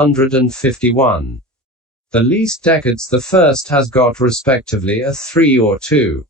151. The least decades the first has got respectively a 3 or 2.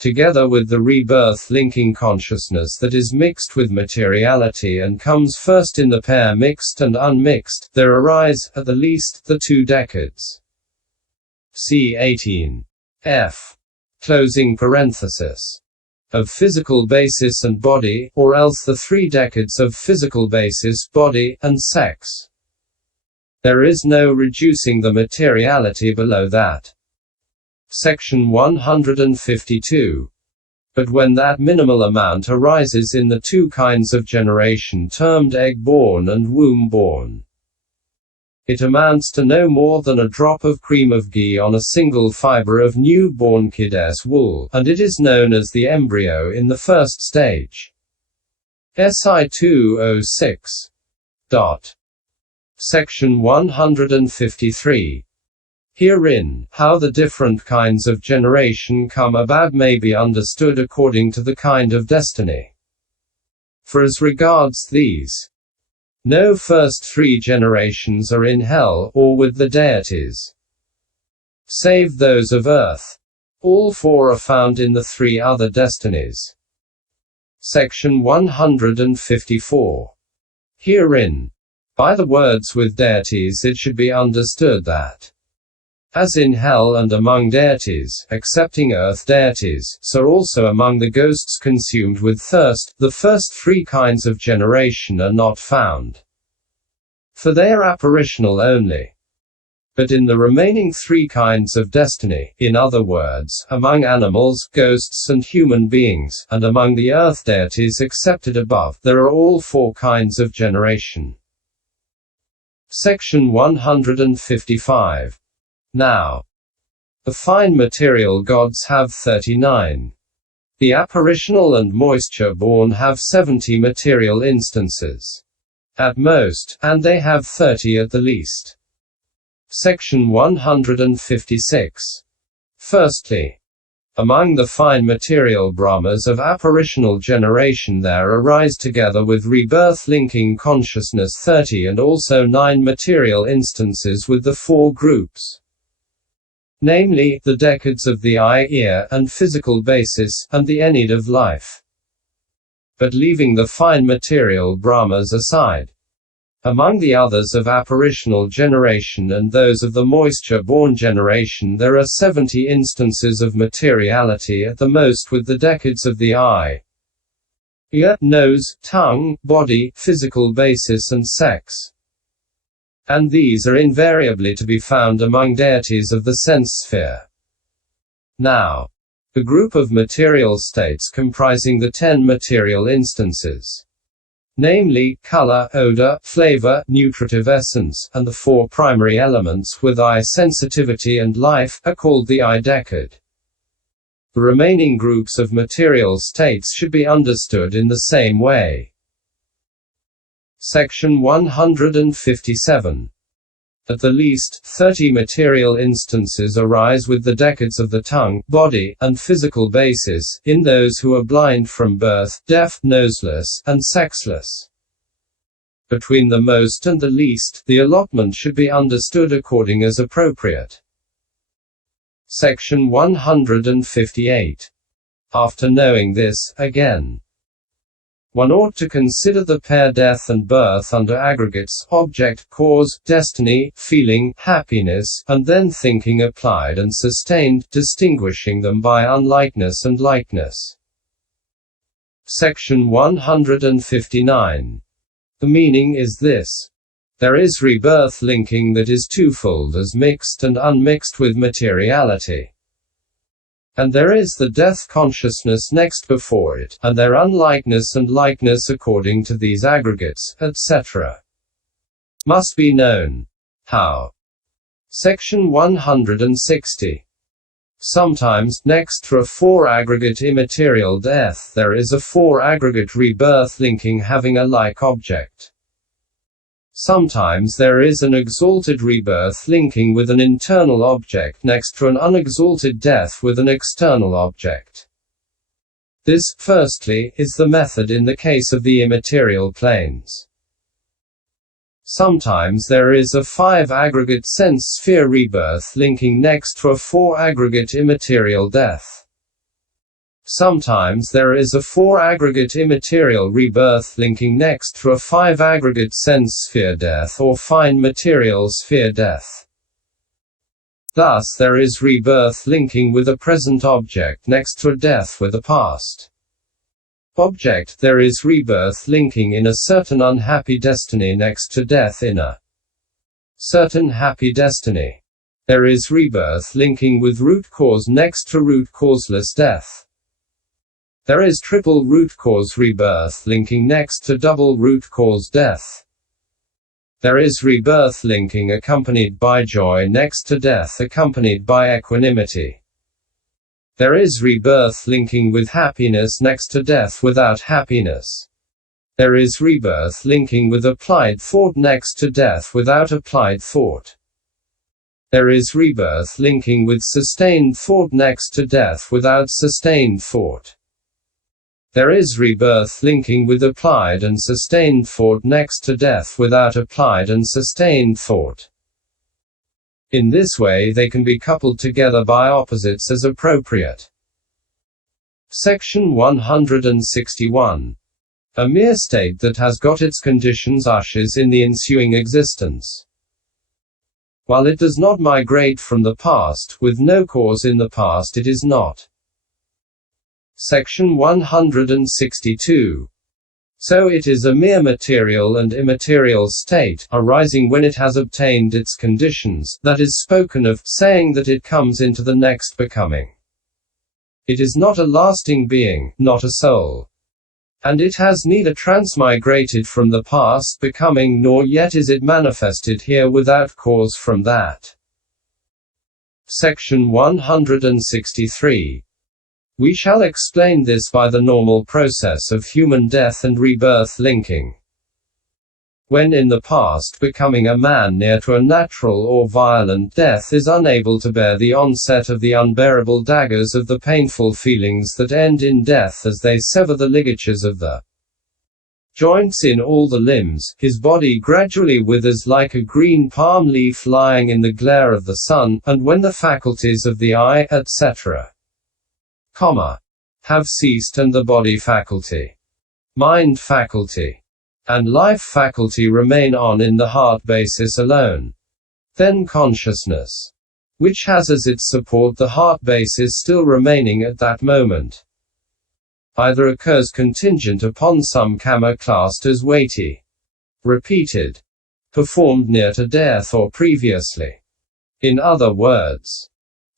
Together with the rebirth-linking consciousness that is mixed with materiality and comes first in the pair mixed and unmixed, there arise, at the least, the 2 decades. C. 18. F. Closing parenthesis. Of physical basis and body, or else the 3 decades of physical basis, body, and sex. There is no reducing the materiality below that. Section 152. But when that minimal amount arises in the 2 kinds of generation termed egg-born and womb-born, it amounts to no more than a drop of cream of ghee on a single fibre of new-born kid's wool, and it is known as the embryo in the first stage. SI 206. Section 153. Herein, how the different kinds of generation come about may be understood according to the kind of destiny. For as regards these, no first 3 generations are in hell, or with the deities, save those of earth. All 4 are found in the 3 other destinies. Section 154. Herein, by the words with deities it should be understood that, as in hell and among deities, excepting earth deities, so also among the ghosts consumed with thirst, the first 3 kinds of generation are not found. For they are apparitional only. But in the remaining 3 kinds of destiny, in other words, among animals, ghosts and human beings, and among the earth deities excepted above, there are all 4 kinds of generation. Section 155. Now, the fine material gods have 39. The apparitional and moisture-born have 70 material instances. At most, and they have 30 at the least. Section 156. Firstly, among the fine material Brahmas of apparitional generation there arise together with rebirth-linking consciousness 30 and also 9 material instances with the 4 groups. Namely, the decades of the eye, ear, and physical basis, and the enid of life. But leaving the fine material Brahmas aside, among the others of apparitional generation and those of the moisture-born generation there are 70 instances of materiality at the most with the decades of the eye, ear, nose, tongue, body, physical basis and sex. And these are invariably to be found among deities of the sense sphere. Now, the group of material states comprising the 10 material instances, namely, color, odor, flavor, nutritive essence, and the 4 primary elements with eye sensitivity and life, are called the eye decade. The remaining groups of material states should be understood in the same way. Section 157. At the least, 30 material instances arise with the decades of the tongue, body, and physical basis, in those who are blind from birth, deaf, noseless, and sexless. Between the most and the least, the allotment should be understood according as appropriate. Section 158. After knowing this, again, one ought to consider the pair death and birth under aggregates, object, cause, destiny, feeling, happiness, and then thinking applied and sustained, distinguishing them by unlikeness and likeness. Section 159. The meaning is this. There is rebirth-linking that is twofold as mixed and unmixed with materiality. And there is the death consciousness next before it, and their unlikeness and likeness according to these aggregates, etc. must be known. How? Section 160. Sometimes, next to a 4-aggregate immaterial death there is a 4-aggregate rebirth-linking having a like object. Sometimes there is an exalted rebirth linking with an internal object next to an unexalted death with an external object. This, firstly, is the method in the case of the immaterial planes. Sometimes there is a 5 aggregate sense sphere rebirth linking next to a 4 aggregate immaterial death. Sometimes there is a 4 aggregate immaterial rebirth linking next to a 5 aggregate sense sphere death or fine material sphere death. Thus there is rebirth linking with a present object next to a death with a past object. There is rebirth linking in a certain unhappy destiny next to death in a certain happy destiny. There is rebirth linking with root cause next to root causeless death. There is triple root cause rebirth linking next to double root cause death. There is rebirth linking accompanied by joy next to death accompanied by equanimity. There is rebirth linking with happiness next to death without happiness. There is rebirth linking with applied thought next to death without applied thought. There is rebirth linking with sustained thought next to death without sustained thought. There is rebirth linking with applied and sustained thought next to death without applied and sustained thought. In this way they can be coupled together by opposites as appropriate. Section 161. A mere state that has got its conditions ushers in the ensuing existence. While it does not migrate from the past, with no cause in the past it is not. Section 162. So it is a mere material and immaterial state, arising when it has obtained its conditions, that is spoken of, saying that it comes into the next becoming. It is not a lasting being, not a soul. And it has neither transmigrated from the past becoming nor yet is it manifested here without cause from that. Section 163. We shall explain this by the normal process of human death and rebirth linking. When in the past becoming a man near to a natural or violent death is unable to bear the onset of the unbearable daggers of the painful feelings that end in death as they sever the ligatures of the joints in all the limbs, his body gradually withers like a green palm leaf lying in the glare of the sun, and when the faculties of the eye, etc., have ceased and the body faculty, mind faculty, and life faculty remain on in the heart basis alone. Then consciousness, which has as its support the heart basis still remaining at that moment, either occurs contingent upon some karma classed as weighty, repeated, performed near to death or previously. In other words,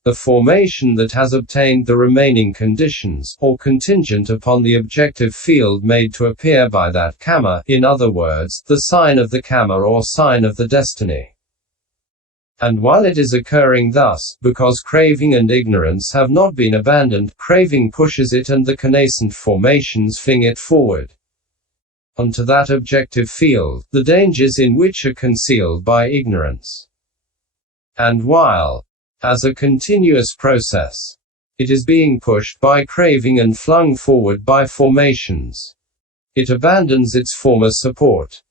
the formation that has obtained the remaining conditions, or contingent upon the objective field made to appear by that karma, in other words, the sign of the karma or sign of the destiny. And while it is occurring thus, because craving and ignorance have not been abandoned, craving pushes it and the connascent formations fling it forward onto that objective field, the dangers in which are concealed by ignorance. And while, as a continuous process, it is being pushed by craving and flung forward by formations, it abandons its former support.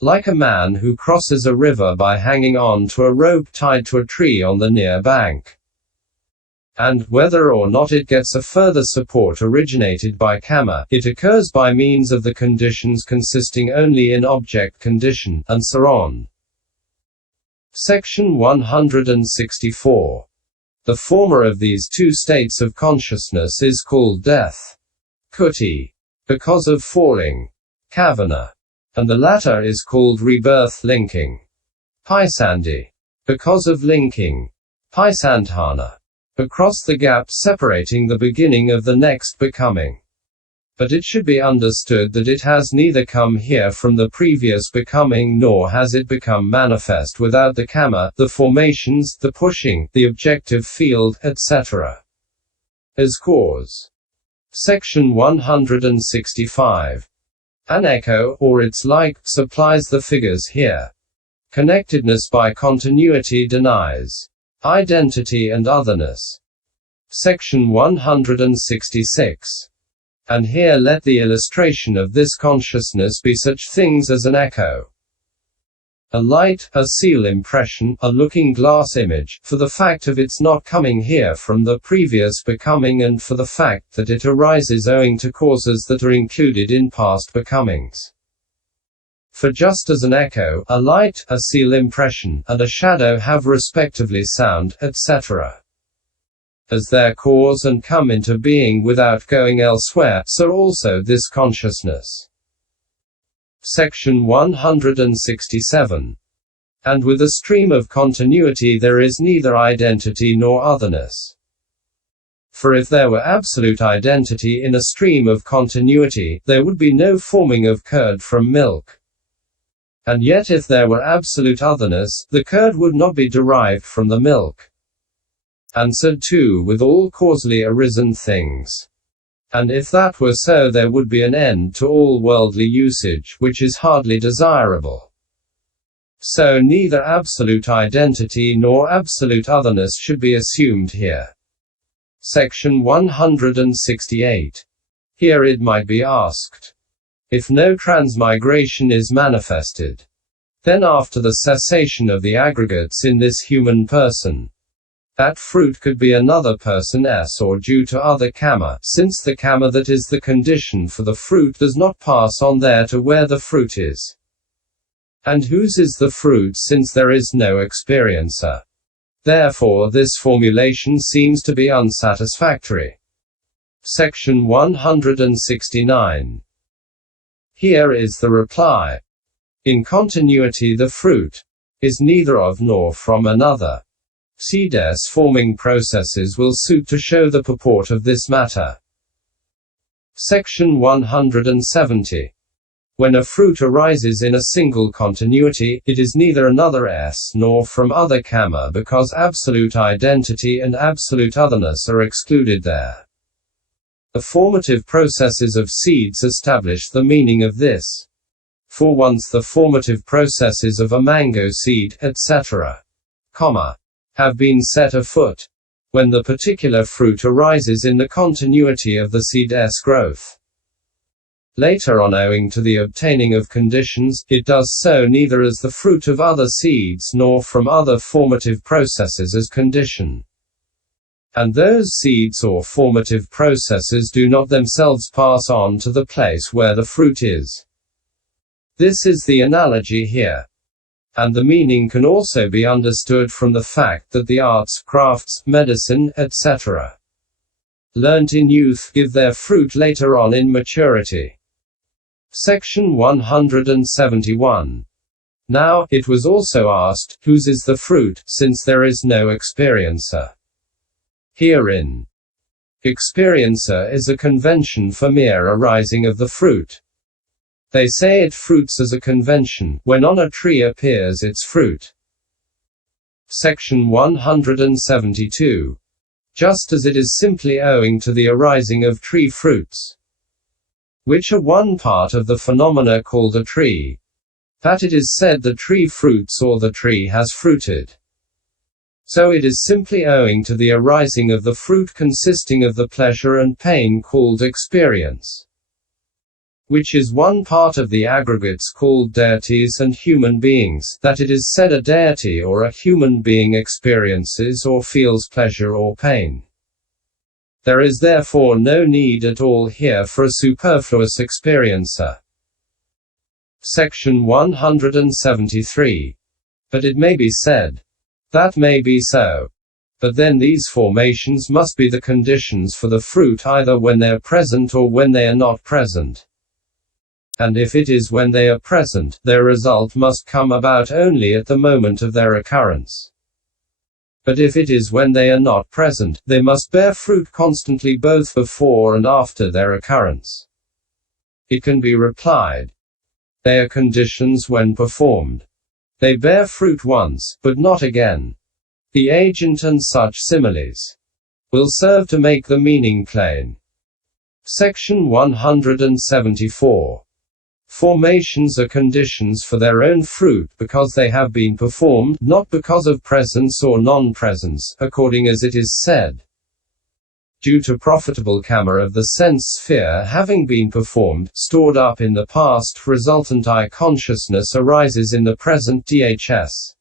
Like a man who crosses a river by hanging on to a rope tied to a tree on the near bank. And, whether or not it gets a further support originated by karma, it occurs by means of the conditions consisting only in object condition, and so on. Section 164. The former of these two states of consciousness is called death, kuti, because of falling, kavana, and the latter is called rebirth linking, paisandhi, because of linking, paisandhana, across the gap separating the beginning of the next becoming. But it should be understood that it has neither come here from the previous becoming nor has it become manifest without the karma, the formations, the pushing, the objective field, etc. as cause. Section 165. An echo, or its like, supplies the figures here. Connectedness by continuity denies identity and otherness. Section 166. And here let the illustration of this consciousness be such things as an echo. a light, a seal impression, a looking glass image, for the fact of its not coming here from the previous becoming and for the fact that it arises owing to causes that are included in past becomings. For just as an echo, a light, a seal impression, and a shadow have respectively sound, etc. as their cause and come into being without going elsewhere, so also this consciousness. Section 167. And with a stream of continuity there is neither identity nor otherness. For if there were absolute identity in a stream of continuity, there would be no forming of curd from milk. And yet if there were absolute otherness, the curd would not be derived from the milk. And so too with all causally arisen things. And if that were so there would be an end to all worldly usage, which is hardly desirable. So neither absolute identity nor absolute otherness should be assumed here. Section 168. Here it might be asked, if no transmigration is manifested, then after the cessation of the aggregates in this human person, that fruit could be another person else or due to other karma, since the karma that is the condition for the fruit does not pass on there to where the fruit is. And whose is the fruit since there is no experiencer? Therefore this formulation seems to be unsatisfactory. Section 169. Here is the reply. In continuity the fruit is neither of nor from another. Seeds forming processes will suit to show the purport of this matter. Section 170. When a fruit arises in a single continuity, it is neither another s nor from other karma because absolute identity and absolute otherness are excluded there. The formative processes of seeds establish the meaning of this. For once the formative processes of a mango seed, etc., have been set afoot, when the particular fruit arises in the continuity of the seed's growth. Later on, owing to the obtaining of conditions, it does so neither as the fruit of other seeds nor from other formative processes as condition. And those seeds or formative processes do not themselves pass on to the place where the fruit is. This is the analogy here. And the meaning can also be understood from the fact that the arts, crafts, medicine, etc., learnt in youth, give their fruit later on in maturity. Section 171. Now, it was also asked, whose is the fruit, since there is no experiencer? Herein. Experiencer is a convention for mere arising of the fruit. They say it fruits as a convention, when on a tree appears its fruit. Section 172. Just as it is simply owing to the arising of tree fruits, which are one part of the phenomena called a tree, that it is said the tree fruits or the tree has fruited. So it is simply owing to the arising of the fruit consisting of the pleasure and pain called experience, which is one part of the aggregates called deities and human beings, that it is said a deity or a human being experiences or feels pleasure or pain. There is therefore no need at all here for a superfluous experiencer. Section 173. But it may be said, that may be so. But then these formations must be the conditions for the fruit either when they are present or when they are not present. And if it is when they are present, their result must come about only at the moment of their occurrence. But if it is when they are not present, they must bear fruit constantly both before and after their occurrence. It can be replied, they are conditions when performed. They bear fruit once, but not again. The agent and such similes will serve to make the meaning plain. Section 174. Formations are conditions for their own fruit because they have been performed, not because of presence or non-presence, according as it is said. due to profitable karma of the sense sphere having been performed, stored up in the past, resultant I consciousness arises in the present dhs.